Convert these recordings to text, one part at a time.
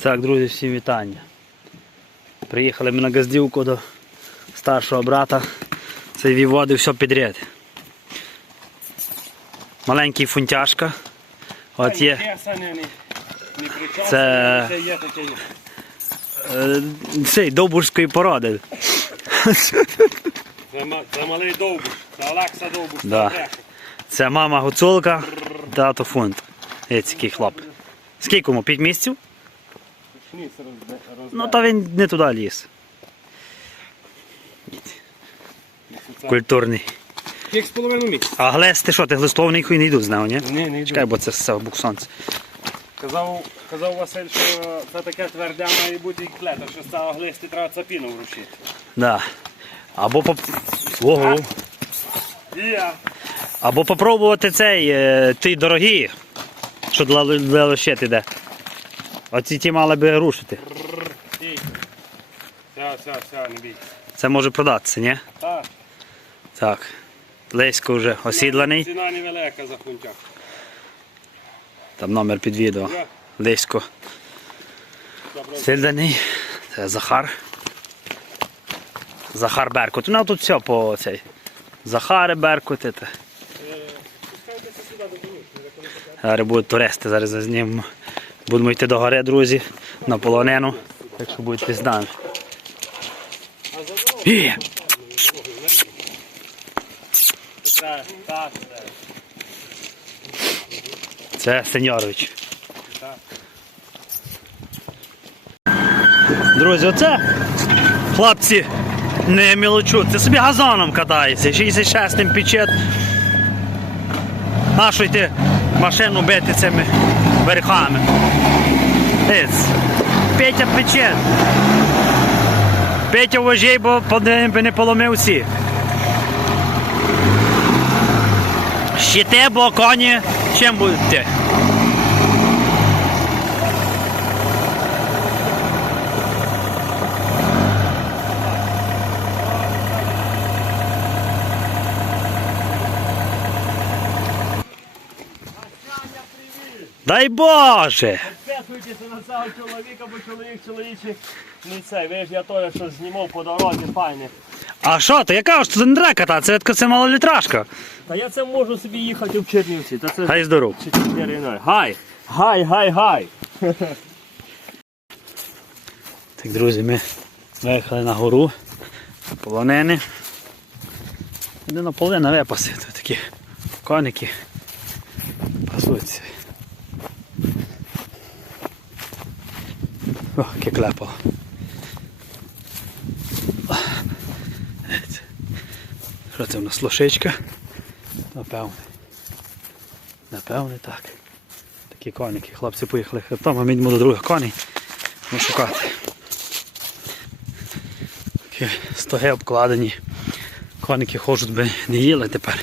Так, друзі, всім вітання. Приїхали ми на газдівку до старшого брата. Це віводи все підряд. Маленький фунтяшка. От є. Це-. Е, цей довбурської породи. Це, малий довбуш, це Олекса довбуш. Да. це Це мама гуцулка, тато фунт. Є такий хлоп. Скільки йому? П'ять місяців? Шніц розде- розде- Ну то він не туди ліз. Культурний. Як з половину місяця. А глес, ти що, ти глистовний хуй не йду з нього, ні? Ні, не йду. Чекай, бо це все буксонце. Казав, казав Василь, що це таке тверде має бути як клета, що з цього глисти треба цапіну вручити. Да. Або поп... Ого. Я. Або попробувати цей, е, ті дорогі, що для, для лощет іде. Оці ті мали би рушити. Все, все, все, не бій. Це може продатися, ні? Так. Так. Лесько вже осідланий. Ціна невелика за хунчак. Там номер під відео. Я. Лесько осідланий. Це Захар. Захар Беркут. Ну тут все по цей. Захари Беркут. Це. Пускайтеся сюди до. Зараз будуть туристи, зараз зазнімемо. Будемо йти до гори, друзі, на полонену. Так що будете з нами. Це Сеньорович. Друзі, оце хлопці не мілочуть. Це собі газоном катається. 66-м пічет. Нащо йти машину бити цими верхами? Петя пече. Петя вожей, бо би не поломив всі. Щите, бо коні чим будуть Дай Боже! Підписуйтеся на цього чоловіка, бо чоловік чоловічий не цей. Ви ж я той, що знімав по дорозі, файне. А що ти? Яка ж це не драка та? Це, це малолітражка. Та я це можу собі їхати в Чернівці. Та це Хай здоров. Гай! Гай, гай, гай! Так, друзі, ми виїхали на гору, на полонини. Іде на випаси. Тут такі коники Клепало. Дивіться. Що це в нас лошичка? Напевне. Напевне так. Такі коники. Хлопці поїхали хребтом, а ми йдемо до других коней. Ну, шукати. Такі стоги обкладені. Коники хочуть би не їли тепер.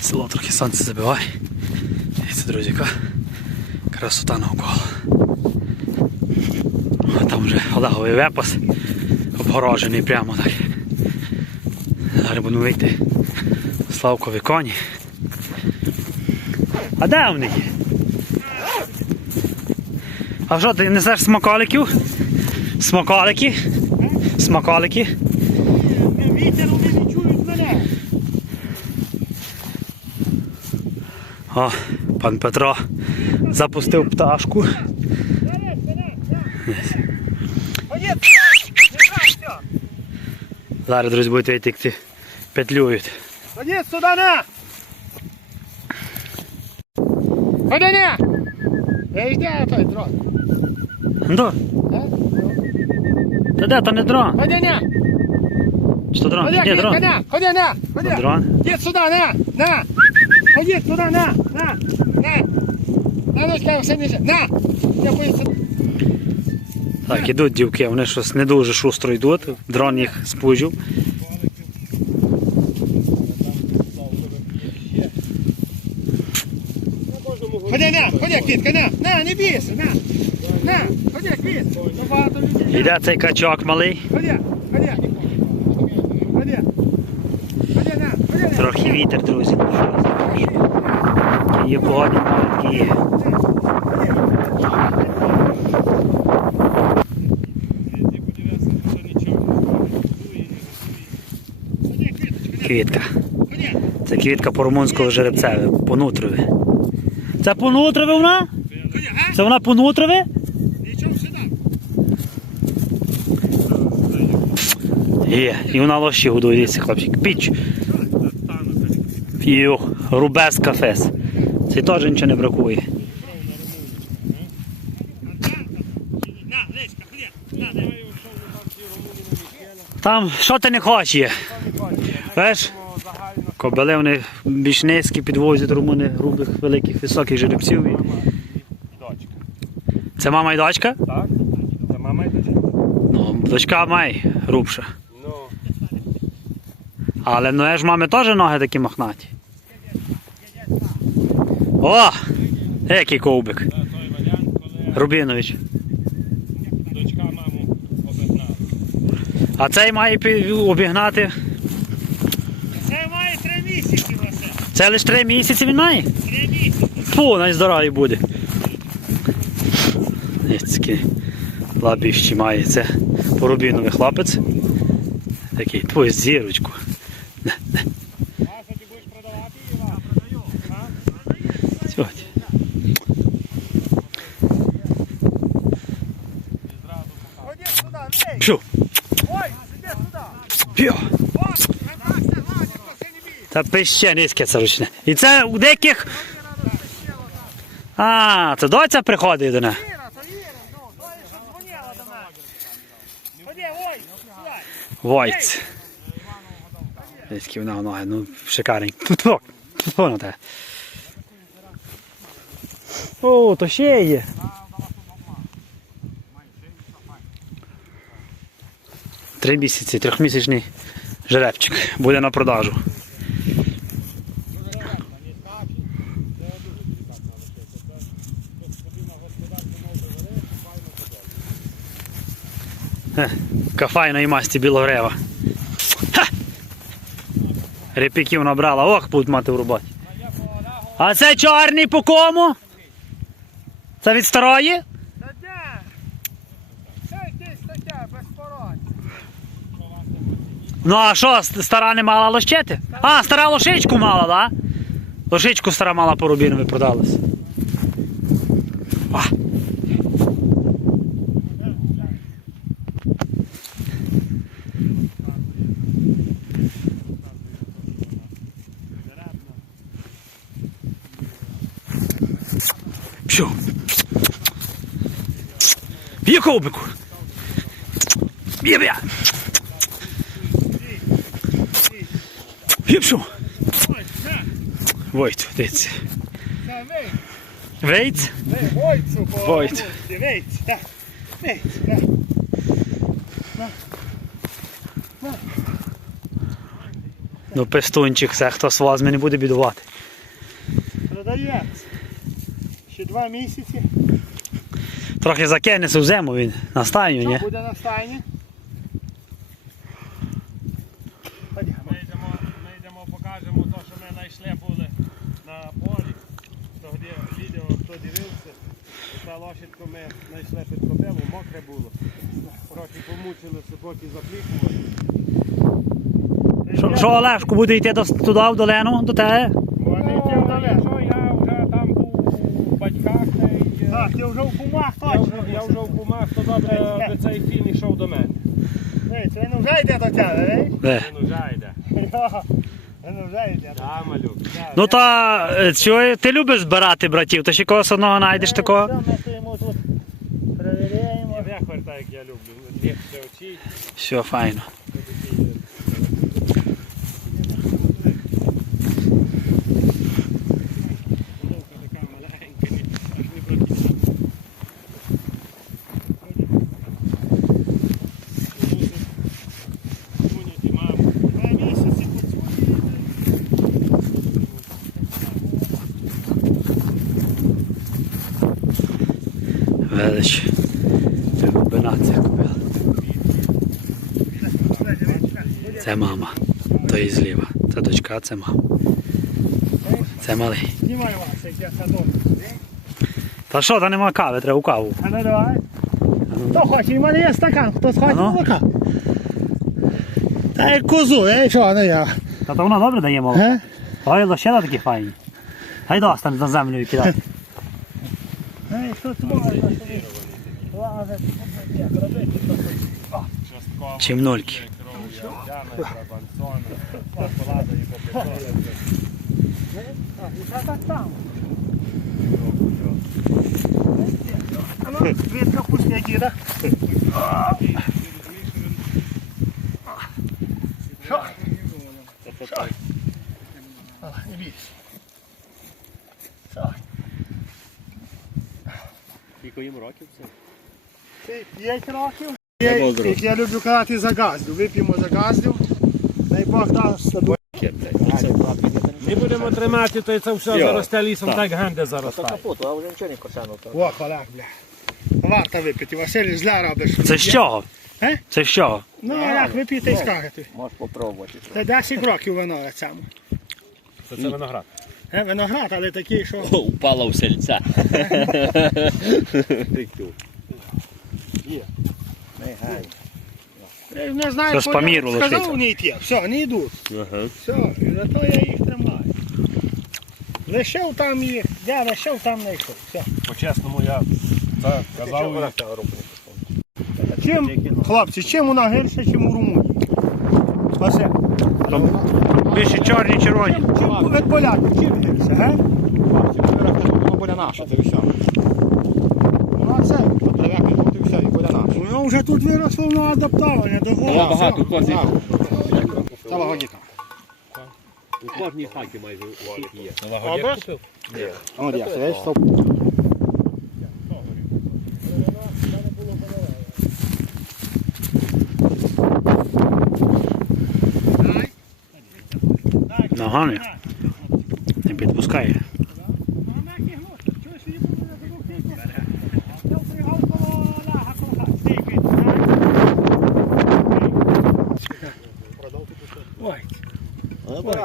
Село трохи сонце забиває. Дивіться, друзі, яка красота навколо. Там вже Олеговий вепас обгорожений прямо так. Зараз будемо вийти. Славкові коні. А де вони є? А що, ти несеш смаколиків? Смаколики? Смаколики? Вітер, вони не чують мене. О, пан Петро запустив пташку. Зараз, друзі, будете йти, як ці петлюють. Ходи сюди, на! Ходи, на! Я йде той дрон. Ну, та де, то не дрон. Ходи, на! Чи то дрон? Ходи, Ні, дрон. ходи, на! Ходи, на! То Ходи! дрон. Іди сюди, на! На! Ходи сюди, на! На! На! На. Так, ідуть дівки, вони щось не дуже шустро йдуть. Дрон їх спужив. Ходи, на! Ходи, кітка, на! На, не бійся, на! На! Ходи, людей. Іде цей качок малий. Ходи, ходи! Ходи! Ходи, на! Ходи, на! Трохи вітер, друзі. Є погодні є. Квітка. Це квітка по-румунському жеребцеве, понутрове. Це понутрове вона? Це вона понутрове? Є. І вона лощі годує, дивіться, хлопчик. Піч. Фію, рубес кафес. Це теж нічого не бракує. На, Леська, ході. На, на. Там, що ти не хочеш є? Знаєш? Кобили вони більш низькі підвозять румуни грубих, великих, високих жеребців. І- Дочка. Це мама і дочка? Так? Це мама і дочка? Ну, дочка має грубша. Ну. Але ну, ж мами теж ноги такі мохнаті. О! Який ковбик. Коли Рубінович. А цей має обігнати. Це має три місяці, Василь. Це лише три місяці він має? Три місяці. Фу, найздоровий буде. Такий лабіщі має. Це порубіновий хлопець. Такий, твою зірочку. Що ти будеш продавати її? Продаю. Сьогодні. Ходи сюди, Лей. Пшу, Ой, іди сюди. Бій. Та пище низьке це ручне. І це у деяких. А, це доця приходить до неї. Войц. Які вона ноги, ну шикарні. Тьфу, тьфу на те. О, то ще є. Три місяці, трьохмісячний жеребчик. Буде на продажу. Е, Кафайної масті білогрева. Ха! Репіків набрала, ох, будуть мати в роботі. А це чорний по кому? Це від старої? Та де? Це якесь таке, без пород. Ну а що, стара не мала лощити? А, стара лошичку мала, да? Лошичку стара мала по рубінові продалась. А. Пшу. Б'є ковбику. Б'є, б'є. Це вей. Вейт? Вей, Войцу по Войт. румунськи, Вейц, так. Вейц, так. Ну, пестунчик, це хто з вас не буде бідувати. Продається. Ще два місяці. Трохи закинеться в зиму він на стайню, ні? Буде на стайні? Ході. Ми йдемо, ми йдемо, покажемо знайшли були на полі. Тоді відео, хто дивився, та лошадку ми знайшли під кобилу, мокре було. Трохи помучилися, поки заплікували. Що, що Олешку буде йти до, туди в долину, до тебе? Вони йти Ну, вдале. що я вже там був у батьках, та й, е, Так, ти вже в кумах я, точно. вже, я вже в кумах, то добре, аби цей фін йшов до мене. Він вже йде до тебе, йде. Він вже йде. Да, малюк. Ну та е, ти любиш збирати братів, то ще когось одного знайдеш такого? Ми стоїмо тут, перевіряємо. Не вихвер як я люблю. Очі. Все, файно. Це мама. То і зліва. Це дочка, це мама. Це малий. Знімай Вася, я садок. Та що, та нема кави, треба у каву. А ну давай. Хто хоче, в мене є стакан, хтось хоче Ано. молока. Та як козу, я що, не я. Та то вона добре дає молоко. Ге? Ой, лощина такі файні. Хай достане на землю і кидати. Ей. Частково Чим нольки. Кров, Яна, Брабансона, полазає по піску. А, і це так там. А ну, видно вкусняки, да? Що? Що? А, Не бійся. Що? Скільки їм років це? Ти 5 років? Я, як я люблю казати за газдю. Вип'ємо за газдю. Дай Бог дасть саду. Не будемо тримати, то це все заросте лісом, так генде заростає. Капоту, а вже нічого не косяно. О, халак, бля. Варто випити. Василь зля робиш. Це з чого? Е? Це з чого? Ну, як вип'єте і скажете. Можеш попробувати. Це 10 років вино саме. Це, це виноград. Е, виноград, але такий, що... О, Упала в сельця. Я не знаю, Це ж коли Паміру сказав, лишиться. не йти. Все, не йдуть. Все, і зато я їх тримаю. Лишив там їх, я лишив там не йшов. Все. По-чесному я це казав. Чим, хлопці, чим вона гірша, чим у Румунії? Василь, Більше чорні, червоні. чим від поляків, чим гірша, га? Воно буде наше, це все. Ну, це, Привикли, тут і все, і буде наше. Воно вже тут виросло на адаптоване до Воно голоду. багато козів. Це лагодіка. У кожній хаті майже є. А от як, це весь стоп. Ногами. Не підпускає. Ой,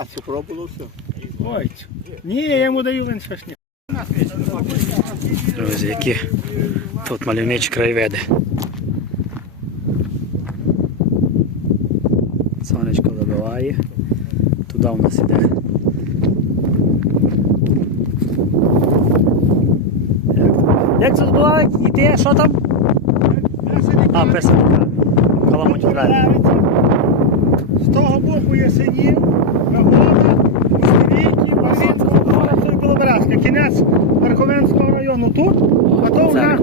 Багато пробувало все. ой. Ні, я йому даю не. Друзі, які тут мальовничі краєвиди. Сонечко забиває. Туди у нас іде. Як, це збиває? Іде, що там? А, писанка. Каламуть. З того боку є синів, Білоберезька. Кінець Верховенського району тут, а то вже, а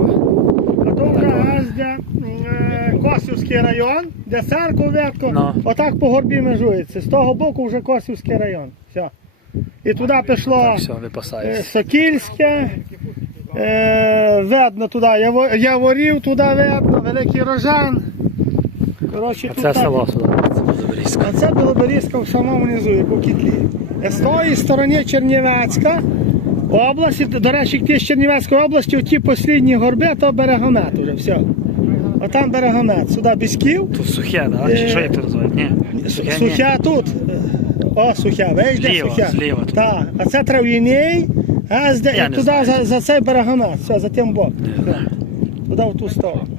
то вже аж де е, Косівський район, де церква ветко, Ну. отак по горбі межується. З того боку вже Косівський район. Все. І туди пішло Так, все, е, випасається. Сокільське, е, видно туди, Яво- Яворів туди видно, Великий Рожан. Коротше, А тут це так. село сюди. А це Білоберізька в самому низу, як у кітлі. Е, З тої сторони Чернівецька область, до речі, ті з Чернівецької області, ті послідні горби, то берегомет уже, все. Отам берегомет, сюди Бісків, Тут сухе, так? Чи що як це називають? Ні. Сухе, ні. тут. О, сухя, видиш, де Зліва, зліва тут. Так, а це трав'яний, а з де, і туди за, за цей берегомет, все, за тим знаю. Туди в ту сторону.